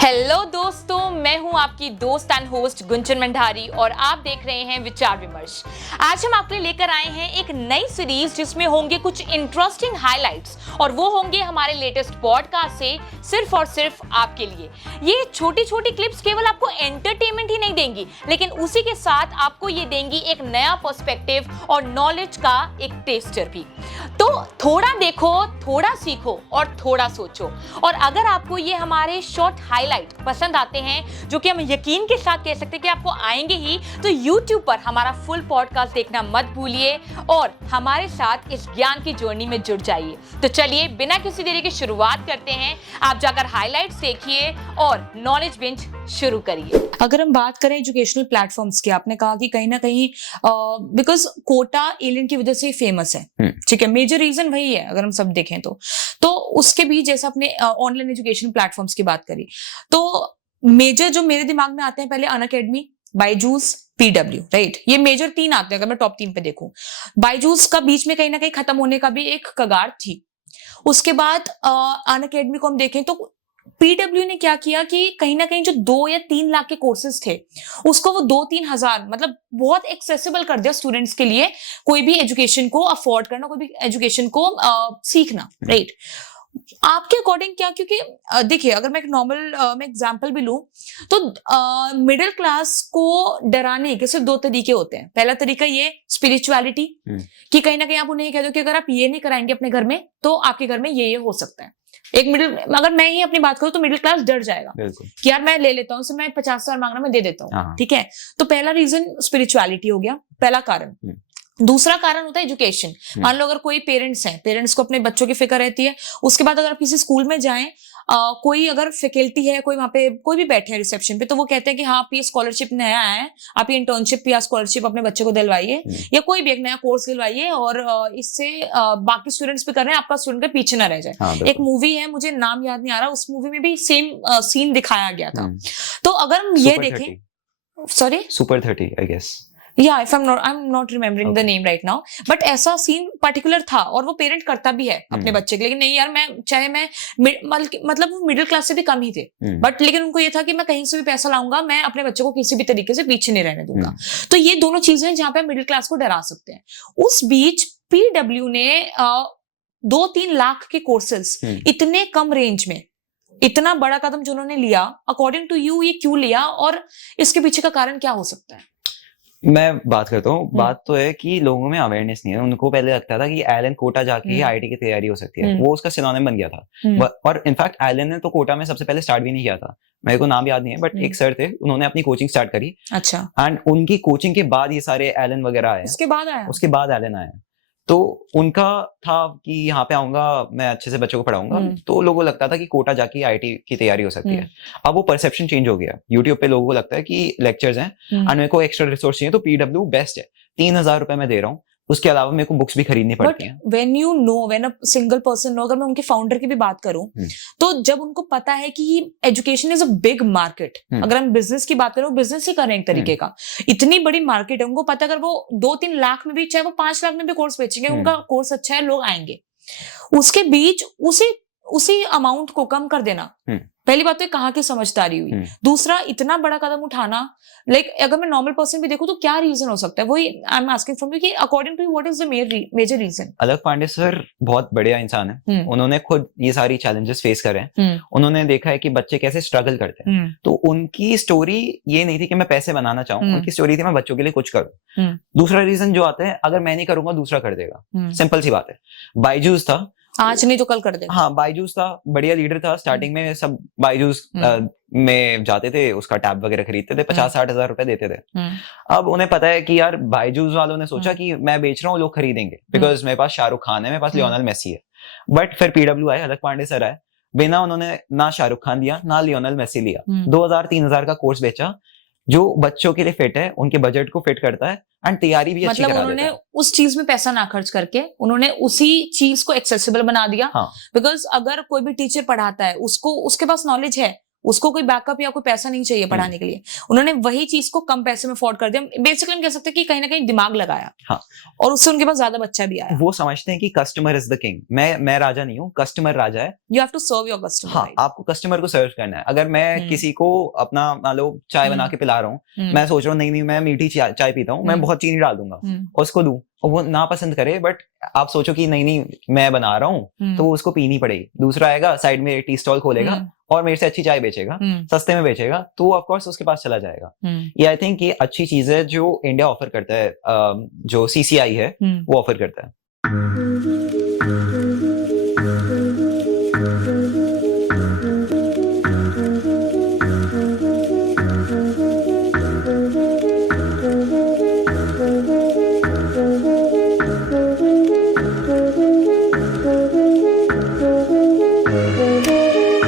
Hello दोस्तों, मैं हूं आपकी दोस्त एंड होस्ट गुंजन भंडारी और आप देख रहे हैं विचार विमर्श। आज हम आपके लिए लेकर आए हैं एक नई सीरीज जिसमें होंगे कुछ इंटरेस्टिंग हाइलाइट्स और वो होंगे हमारे लेटेस्ट पॉडकास्ट से सिर्फ और सिर्फ आपके लिए। ये छोटी छोटी क्लिप्स केवल आपको एंटरटेनमेंट ही नहीं देंगी, लेकिन उसी के साथ आपको ये देंगी एक नया पर्सपेक्टिव और नॉलेज का एक टेस्टर भी। तो थोड़ा देखो, थोड़ा सीखो और थोड़ा सोचो। और अगर आपको ये हमारे शॉर्ट हाइलाइट पसंद आते हैं, जो कि हम यकीन के साथ कह सकते हैं कि आपको आएंगे ही, तो YouTube पर हमारा फुल पॉडकास्ट देखना मत भूलिए और हमारे साथ इस ज्ञान की जर्नी में जुड़ जाइए। तो चलिए बिना किसी देरी के शुरुआत करते हैं। आप जाकर हाइलाइट्स देखिए और नॉलेज बेंच शुरू करिए। अगर हम बात करें एजुकेशनल प्लेटफॉर्म्स की, आपने कहा कि कहीं ना कहीं बिकॉज कोटा एलियन की वजह से फेमस है, ठीक है, मेजर रीजन वही है अगर हम सब देखें तो उसके भी जैसे अपने ऑनलाइन एजुकेशन प्लेटफॉर्म्स की बात करी तो मेजर जो मेरे दिमाग में आते हैं, पहले अनअकैडमी, बायजूस, पीडब्ल्यू, राइट। ये मेजर 3 आते हैं अगर मैं टॉप 3 पे देखूं। बायजूस का बीच में कहीं ना कहीं खत्म होने का भी एक कगार थी। उसके बाद अनअकैडमी को हम देखें तो पीडब्ल्यू ने क्या किया कि कहीं ना कहीं जो 2 या 3 लाख के कोर्सेज थे उसको वो 2-3 हजार, मतलब बहुत एक्सेसिबल कर दिया स्टूडेंट्स के लिए, कोई भी एजुकेशन को अफोर्ड करना, कोई भी एजुकेशन को सीखना, राइट। आपके अकॉर्डिंग क्या, क्योंकि देखिए अगर मैं एक नॉर्मल मैं एग्जांपल भी लूं तो मिडिल क्लास को डराने के सिर्फ 2 तरीके होते हैं। पहला तरीका ये स्पिरिचुअलिटी, कि कहीं ना कहीं आप उन्हें ये कह दो कि अगर आप ये नहीं कराएंगे अपने घर में तो आपके घर में ये हो सकता है। एक मिडिल, अगर मैं ही अपनी बात करूं तो मिडिल क्लास डर जाएगा कि यार मैं ले लेता हूं, मैं 50,000 मांग रहा, मैं दे देता हूं, ठीक है। तो पहला रीजन स्पिरिचुअलिटी हो गया, पहला कारण। दूसरा कारण होता है एजुकेशन। मान लो अगर कोई पेरेंट्स हैं, पेरेंट्स को अपने बच्चों की फिक्र रहती है। उसके बाद अगर आप किसी स्कूल में जाएं, कोई अगर फैकल्टी है, कोई वहां पे कोई भी बैठे हैं रिसेप्शन पे, तो वो कहते हैं कि हाँ आप ये स्कॉलरशिप नया आया है, आप ये इंटर्नशिप या स्कॉलरशिप अपने बच्चे को दिलवाइए या कोई भी एक नया कोर्स दिलवाइए और इससे बाकी स्टूडेंट्स भी कर रहे हैं, आपका स्टूडेंट के पीछे ना रह जाए। एक मूवी है, मुझे नाम याद नहीं आ रहा, उस मूवी में भी सेम सीन दिखाया गया था। तो अगर हम ये देखें, sorry, super 30 I guess, Yeah, if I'm not remembering the name right now, but ऐसा सीन पर्टिकुलर था और वो पेरेंट करता भी है अपने बच्चे के, लेकिन नहीं यार मैं चाहे मैं मतलब वो मिडिल क्लास से भी कम ही थे, बट लेकिन उनको ये था कि मैं कहीं से भी पैसा लाऊंगा, मैं अपने बच्चे को किसी भी तरीके से पीछे नहीं रहने दूंगा। तो ये दोनों चीजें हैं जहां पे मिडिल क्लास को डरा सकते हैं। उस बीच पीडब्ल्यू ने 2-3 लाख के कोर्सेज इतने कम रेंज में, इतना बड़ा कदम जो उन्होंने लिया, अकॉर्डिंग टू यू ये क्यों लिया और इसके पीछे का कारण क्या हो सकता है? मैं बात करता हूँ। बात तो है कि लोगों में अवेयरनेस नहीं है। उनको पहले लगता था कि एलन कोटा जाके ही आईआईटी की तैयारी हो सकती है, वो उसका सिनोनिम बन गया था। और इनफैक्ट एलन ने तो कोटा में सबसे पहले स्टार्ट भी नहीं किया था, मेरे को नाम याद नहीं है, बट एक सर थे, उन्होंने अपनी कोचिंग स्टार्ट करी। अच्छा। एंड उनकी कोचिंग के बाद ये सारे एलन वगैरह आए, उसके बाद एलन आया। तो उनका था कि यहाँ पे आऊंगा, मैं अच्छे से बच्चों को पढ़ाऊंगा, तो लोगों को लगता था कि कोटा जाके आईआईटी की तैयारी हो सकती है। अब वो परसेप्शन चेंज हो गया। यूट्यूब पे लोगों को लगता है कि लेक्चर्स हैं एंड मेरे को एक्स्ट्रा रिसोर्स चाहिए तो पीडब्ल्यू बेस्ट है। 3,000 रुपए मैं दे रहा हूँ, उसके अलावा मेरे को बुक्स भी खरीदनी पड़ती हैं। When a single person no, अगर मैं उनके फाउंडर की भी बात करूं तो जब उनको पता है कि education is a big market, अगर हम बिजनेस की बात करें, बिजनेस ही करें एक तरीके का, इतनी बड़ी मार्केट है, उनको पता है अगर वो 2-3 लाख में भी, चाहे वो 5 लाख में भी कोर्स बेचेंगे, उनका कोर्स अच्छा है, लोग आएंगे। उसके बीच उसी अमाउंट को कम कर देना, पहली बात तो कहाँ की समझदारी हुई। दूसरा, इतना बड़ा कदम उठाना, लाइक अगर मैं नॉर्मल पर्सन भी देखूं तो क्या रीजन हो सकता है? वही I am asking from you कि according to you what is the major reason? Alak Pandey sir बहुत बढ़िया इंसान है, उन्होंने खुद ये सारी चैलेंजेस फेस करे हैं। उन्होंने देखा है कि बच्चे कैसे स्ट्रगल करते हैं। तो उनकी स्टोरी ये नहीं थी कि मैं पैसे बनाना चाहूँ, उनकी स्टोरी थी मैं बच्चों के लिए कुछ करूँ। दूसरा रीजन जो आता है, अगर मैं नहीं करूंगा दूसरा कर देगा, सिंपल सी बात है। बायजूस था, आज नहीं तो कल कर देगा। हाँ, बायजूस था, बढ़िया लीडर था। स्टार्टिंग में सब बायजूस में जाते थे, उसका टैब वगैरह खरीदते थे, 50-60 हजार रुपए देते थे। अब उन्हें पता है कि यार बायजूस वालों ने सोचा कि मैं बेच रहा हूँ, लोग खरीदेंगे, बिकॉज मेरे पास शाहरुख खान है, मेरे पास लियोनेल मेसी है। बट फिर पीडब्ल्यू आए, अलक पांडे सर आए, बिना उन्होंने ना शाहरुख खान दिया ना लियोनेल मेसी लिया, 2,000-3,000 का कोर्स बेचा जो बच्चों के लिए फिट है, उनके बजट को फिट करता है एंड तैयारी भी अच्छी करा देता है। उन्होंने उस चीज में पैसा ना खर्च करके उन्होंने उसी चीज को एक्सेसिबल बना दिया। बिकॉज अगर कोई भी टीचर पढ़ाता है, उसको उसके पास नॉलेज है, उसको कोई बैकअप या कोई पैसा नहीं चाहिए पढ़ाने के लिए, उन्होंने वही चीज को कम पैसे में अफोर्ड कर दिया। बेसिकली हम कह सकते हैं कि कहीं ना कहीं दिमाग लगाया, हाँ, और उससे उनके पास ज्यादा बच्चा भी आया। वो समझते हैं कि कस्टमर इज द किंग, मैं राजा नहीं हूँ, कस्टमर राजा है। You have to serve your customer. हाँ, आपको कस्टमर को सर्व करना है। अगर मैं किसी को अपना मान लो चाय बना के पिला रहा हूँ, मैं सोच रहा हूँ नहीं मैं मीठी चाय पीता हूँ, मैं बहुत चीनी डाल दूंगा, उसको दूं और वो ना पसंद करे, बट आप सोचो कि नहीं मैं बना रहा हूँ तो वो उसको पीनी पड़ेगी। दूसरा आएगा साइड में टी स्टॉल खोलेगा और मेरे से अच्छी चाय बेचेगा, सस्ते में बेचेगा, तो वो ऑफ कोर्स उसके पास चला जाएगा। ये आई थिंक ये अच्छी चीज है जो इंडिया ऑफर करता है, जो CCI है वो ऑफर करता है।